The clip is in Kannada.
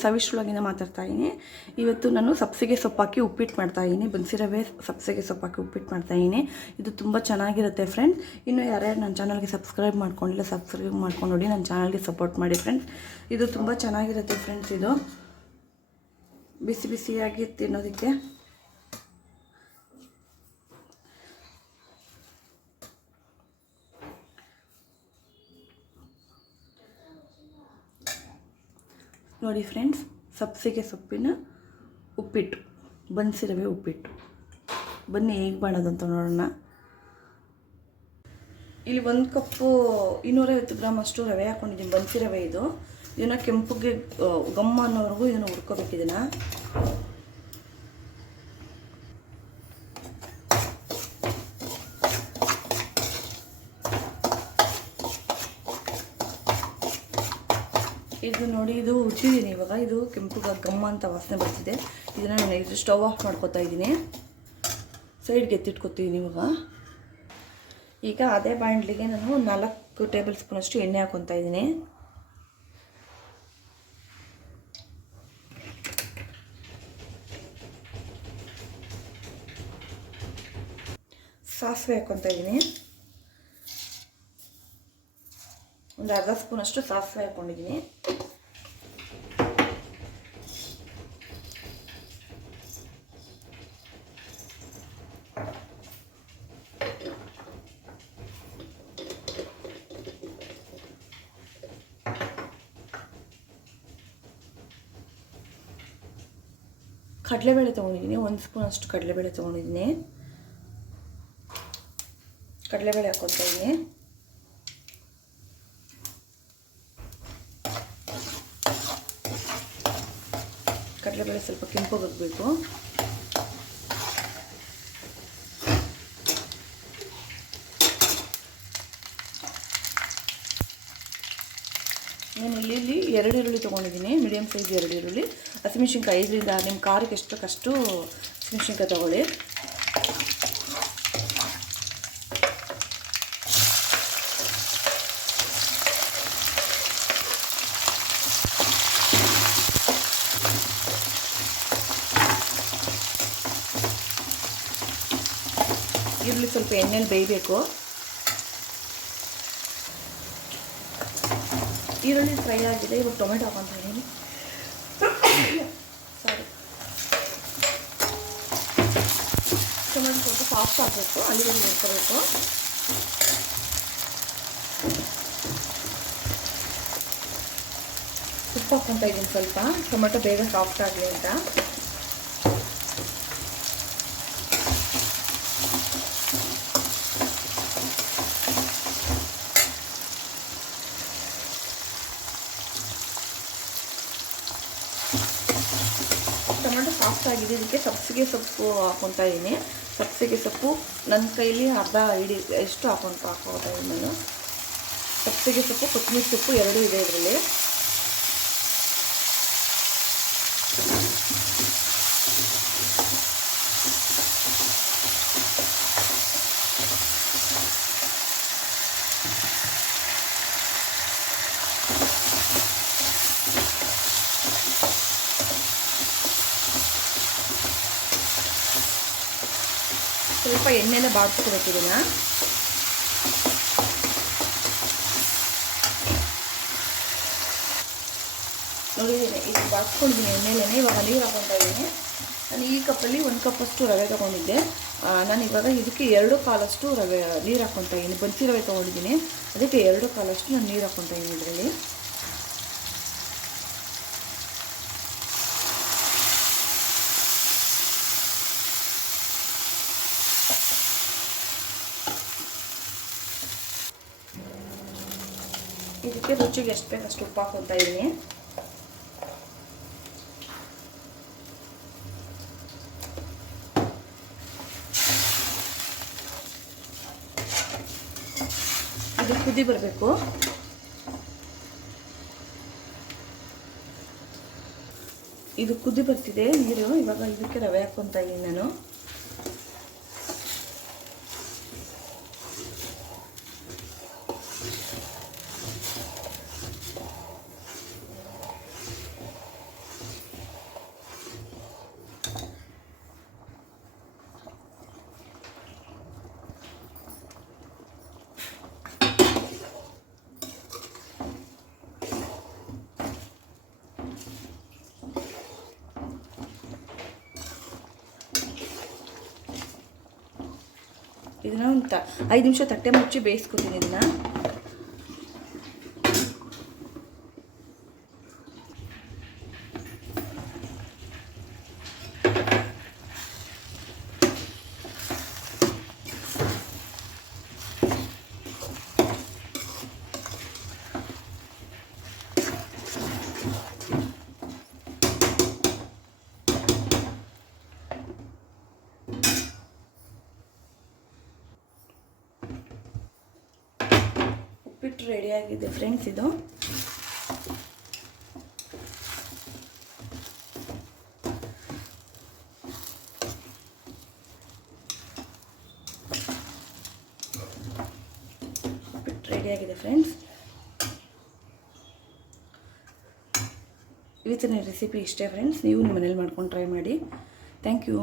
ಫ್ರೆಂಡ್ಸ್, ಸವಿಸ್ಟ್ರೊಳಗಿಂದ ಮಾತಾಡ್ತಾ ಇದ್ದೀನಿ. ಇವತ್ತು ನಾನು ಸಬ್ಸಿಗೆ ಸೊಪ್ಪಾಕಿ ಉಪ್ಪಿಟ್ಟು ಮಾಡ್ತಾಯಿದ್ದೀನಿ. ಬನ್ಸಿ ರವೆ ಸಬ್ಸಿಗೆ ಸೊಪ್ಪಾಕಿ ಉಪ್ಪಿಟ್ಟು ಮಾಡ್ತಾಯಿದ್ದೀನಿ. ಇದು ತುಂಬ ಚೆನ್ನಾಗಿರುತ್ತೆ ಫ್ರೆಂಡ್ಸ್. ಇನ್ನು ಯಾರ್ಯಾರು ನನ್ನ ಚಾನಲ್ಗೆ ಸಬ್ಸ್ಕ್ರೈಬ್ ಮಾಡ್ಕೊಂಡಿಲ್ಲ ಸಬ್ಸ್ಕ್ರೈಬ್ ಮಾಡ್ಕೊಂಡು ನೋಡಿ, ನನ್ನ ಚಾನಲ್ಗೆ ಸಪೋರ್ಟ್ ಮಾಡಿ ಫ್ರೆಂಡ್ಸ್. ಇದು ತುಂಬ ಚೆನ್ನಾಗಿರುತ್ತೆ ಫ್ರೆಂಡ್ಸ್. ಇದು ಬಿಸಿ ಬಿಸಿಯಾಗಿ ತಿನ್ನೋದಕ್ಕೆ ನೋಡಿ ಫ್ರೆಂಡ್ಸ್, ಸಬ್ಸಿಗೆ ಸೊಪ್ಪಿನ ಉಪ್ಪಿಟ್ಟು, ಬನ್ಸಿ ರವೆ ಉಪ್ಪಿಟ್ಟು. ಬನ್ನಿ ಹೇಗೆ ಮಾಡೋದಂತ ನೋಡೋಣ. ಇಲ್ಲಿ 1 ಕಪ್ಪು 250 ಗ್ರಾಮ್ ಅಷ್ಟು ರವೆ ಹಾಕ್ಕೊಂಡಿದ್ದೀನಿ. ಬನ್ಸಿ ರವೆ ಇದು. ಇದನ್ನು ಕೆಂಪುಗೆ ಗಮ್ಮ ಅನ್ನೋವರೆಗೂ ಇದನ್ನು ಹುರ್ಕೋಬೇಕು. ಇದನ್ನು ಇದು ನೋಡಿ, ಇದು ಹುರಿದಿದ್ದೀನಿ ಇವಾಗ. ಇದು ಕೆಂಪುಗೆ ಗಮ್ಮ ಅಂತ ವಾಸನೆ ಬರ್ತಿದೆ. ಇದನ್ನು ನಾನು ಇದು ಸ್ಟವ್ ಆಫ್ ಮಾಡ್ಕೊತಾ ಇದ್ದೀನಿ. ಸೈಡ್ಗೆ ಎತ್ತಿಟ್ಕೊತೀನಿ ಇವಾಗ. ಈಗ ಅದೇ ಬಾಣಲಿಗೆ ನಾನು 4 ಟೇಬಲ್ ಸ್ಪೂನ್ ಅಷ್ಟು ಎಣ್ಣೆ ಹಾಕ್ಕೊತಾ ಇದ್ದೀನಿ. ಸಾಸಿವೆ ಹಾಕ್ಕೊತಾ ಇದ್ದೀನಿ. ಒಂದು ಅರ್ಧ ಸ್ಪೂನ್ ಅಷ್ಟು ಸಾಸಿವೆ ಹಾಕ್ಕೊಂಡಿದ್ದೀನಿ. ಕಡಲೆಬೇಳೆ ತೊಗೊಂಡಿದ್ದೀನಿ. 1 ಸ್ಪೂನ್ ಅಷ್ಟು ಕಡಲೆಬೇಳೆ ತೊಗೊಂಡಿದ್ದೀನಿ. ಕಡಲೆಬೇಳೆ ಹಾಕ್ಕೊತಾ ಇದ್ದೀನಿ. ಕಡಲೆಬೇಳೆ ಸ್ವಲ್ಪ ಕೆಂಪಗಾಗಬೇಕು. ನಾನು ಇಲ್ಲಿ 2 ಈರುಳ್ಳಿ ತೊಗೊಂಡಿದ್ದೀನಿ. ಮೀಡಿಯಮ್ ಸೈಜ್ 2 ಈರುಳ್ಳಿ. ಹಸಿಮೆಣ್ಸಿನ್ಕಾಯಿ 5ರಿಂದ ನಿಮ್ಮ ಖಾರಕ್ಕೆ ಎಷ್ಟು ಬೇಕಷ್ಟು ಹಸಿಮೆಣ್ಸಿನ್ಕಾಯಿ ತೊಗೊಳ್ಳಿ. ಈರುಳ್ಳಿ ಸ್ವಲ್ಪ ಎಣ್ಣೆಲಿ ಬೇಯಬೇಕು. ಈರುಳ್ಳಿ ಫ್ರೈ ಆಗಿದೆ. ಇವಾಗ ಟೊಮೆಟೊ ಹಾಕ್ಕೊತಾ ಇದ್ದೀನಿ. ಸಾರಿ, ಟೊಮೆಟೊ ಸ್ವಲ್ಪ ಸಾಫ್ಟ್ ಆಗಬೇಕು, ಅಲ್ಲಿವರೆಗೆ ನೋಡ್ಕೋಬೇಕು. ಉಪ್ಪು ಹಾಕ್ಕೊತಾ ಇದ್ದೀನಿ ಸ್ವಲ್ಪ, ಟೊಮೆಟೊ ಬೇಗ ಸಾಫ್ಟ್ ಆಗಲಿ ಅಂತ. ಟೊಮೆಟೊ ಸಾಫ್ಟ್ ಆಗಿದೆ. ಇದಕ್ಕೆ ಸಬ್ಸಿಗೆ ಸೊಪ್ಪು ಹಾಕ್ಕೊತಾ ಇದ್ದೀನಿ. ಸಬ್ಸಿಗೆ ಸೊಪ್ಪು ನನ್ನ ಕೈಲಿ ಅರ್ಧ ಹಿಡಿ ಎಷ್ಟು ಹಾಕ್ಕೊತಾ ಇದ್ದೀನಿ ನಾನು. ಸಬ್ಸಿಗೆ ಸೊಪ್ಪು, ಕೊತ್ತಂಬರಿ ಸೊಪ್ಪು 2 ಇದೆ ಇದರಲ್ಲಿ. ಸ್ವಲ್ಪ ಎಣ್ಣೆನ ಬಾಡ್ಸ್ಕೋಬೇಕು ಇದನ್ನು. ನೋಡಿದ್ದೀನಿ, ಇದು ಬಾಡ್ಸ್ಕೊಂಡಿದ್ದೀನಿ ಎಣ್ಣೆಲೇನೆ. ಇವಾಗ ನೀರು ಹಾಕ್ಕೊತಾ ಇದ್ದೀನಿ. ನಾನು ಈ ಕಪ್ಪಲ್ಲಿ 1 ಕಪ್ಪಷ್ಟು ರವೆ ತೊಗೊಂಡಿದ್ದೆ. ನಾನು ಇವಾಗ ಇದಕ್ಕೆ 2 ಕಾಲಷ್ಟು ರವೆ ನೀರು ಹಾಕ್ಕೊತಾ ಇದ್ದೀನಿ. ಬನ್ಸಿ ರವೆ ತೊಗೊಂಡಿದ್ದೀನಿ, ಅದಕ್ಕೆ 2 ಕಾಲಷ್ಟು ನಾನು ನೀರು ಹಾಕ್ಕೊತಾ ಇದ್ದೀನಿ ಇದರಲ್ಲಿ. ಇದಕ್ಕೆ ರುಚಿಗೆ ಎಷ್ಟು ಬೇಕು ಅಷ್ಟು ಉಪ್ಪು ಹಾಕ್ಕೊತಾ ಇದ್ದೀನಿ. ಇದು ಕುದಿ ಬರಬೇಕು. ಇದು ಕುದಿ ಬರ್ತಿದೆ ನೀರು. ಇವಾಗ ಇದಕ್ಕೆ ರವೆ ಹಾಕ್ಕೊತಾ ಇದ್ದೀನಿ ನಾನು. ಇದನ್ನು ಒಂದು 5 ನಿಮಿಷ ತಟ್ಟೆ ಮುಚ್ಚಿ ಬೇಯಿಸ್ಕೊತೀನಿ ಇದನ್ನು. ಉಪ್ಪಿಟ್ಟು ರೆಡಿಯಾಗಿದೆ ಫ್ರೆಂಡ್ಸ್. ಇದು ಉಪ್ಪಿಟ್ಟು ರೆಡಿಯಾಗಿದೆ ಫ್ರೆಂಡ್ಸ್. ಇವತ್ತಿನ ರೆಸಿಪಿ ಇಷ್ಟೇ ಫ್ರೆಂಡ್ಸ್. ನೀವು ನಿಮ್ಮ ಮನೇಲಿ ಮಾಡ್ಕೊಂಡು ಟ್ರೈ ಮಾಡಿ. Thank you.